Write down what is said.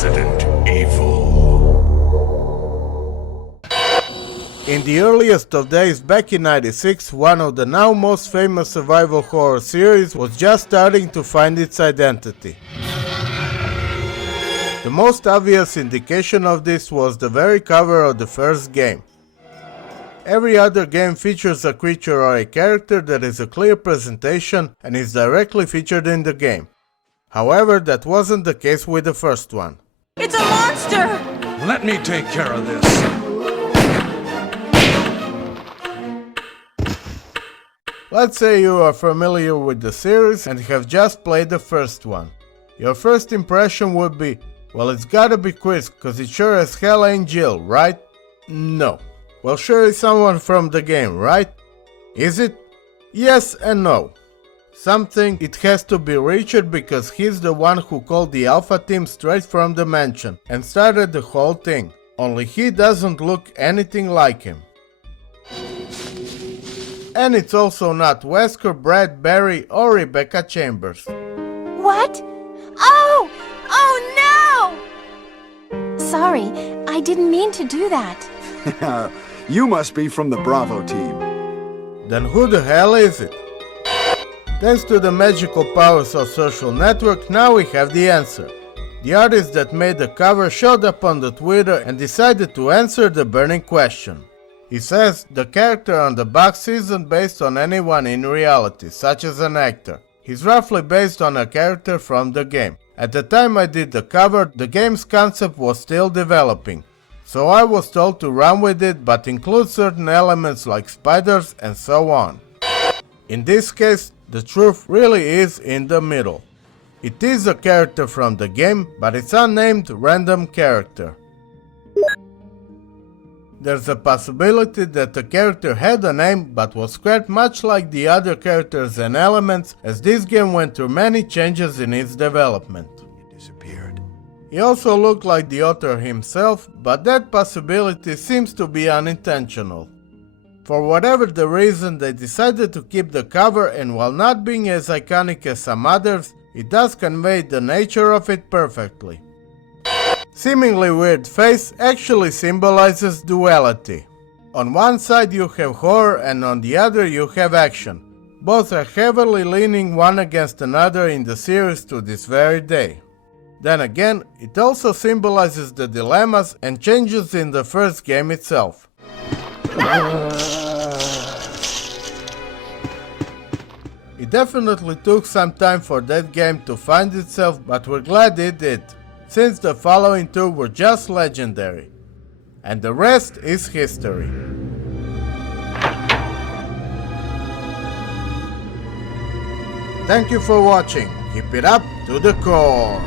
Resident Evil. In the earliest of days, back in '96, one of the now most famous survival horror series was just starting to find its identity. The most obvious indication of this was the very cover of the first game. Every other game features a creature or a character that is a clear presentation and is directly featured in the game. However, that wasn't the case with the first one. It's a monster! Let me take care of this. Let's say you are familiar with the series and have just played the first one. Your first impression would be, well, it's gotta be Chris, cause it sure as hell ain't Jill, right? No. Well, sure is someone from the game, right? Is it? Yes and no. Something it has to be Richard because he's the one who called the Alpha team straight from the mansion and started the whole thing. Only he doesn't look anything like him. And it's also not Wesker, Brad, Barry, or Rebecca Chambers. What? Oh! Oh no! Sorry, I didn't mean to do that. You must be from the Bravo team. Then who the hell is it? Thanks to the magical powers of social network, now we have the answer. The artist that made the cover showed up on the Twitter and decided to answer the burning question. He says the character on the box isn't based on anyone in reality, such as an actor. He's roughly based on a character from the game. At the time I did the cover, the game's concept was still developing. So I was told to run with it but include certain elements like spiders and so on. In this case, the truth really is in the middle. It is a character from the game, but it's unnamed random character. There's a possibility that the character had a name but was scrapped much like the other characters and elements, as this game went through many changes in its development. It disappeared. He also looked like the author himself, but that possibility seems to be unintentional. For whatever the reason, they decided to keep the cover, and while not being as iconic as some others, it does convey the nature of it perfectly. Seemingly weird face actually symbolizes duality. On one side you have horror and on the other you have action. Both are heavily leaning one against another in the series to this very day. Then again, it also symbolizes the dilemmas and changes in the first game itself. It definitely took some time for that game to find itself, but we're glad it did, since the following two were just legendary. And the rest is history. Thank you for watching. Keep it up to the core.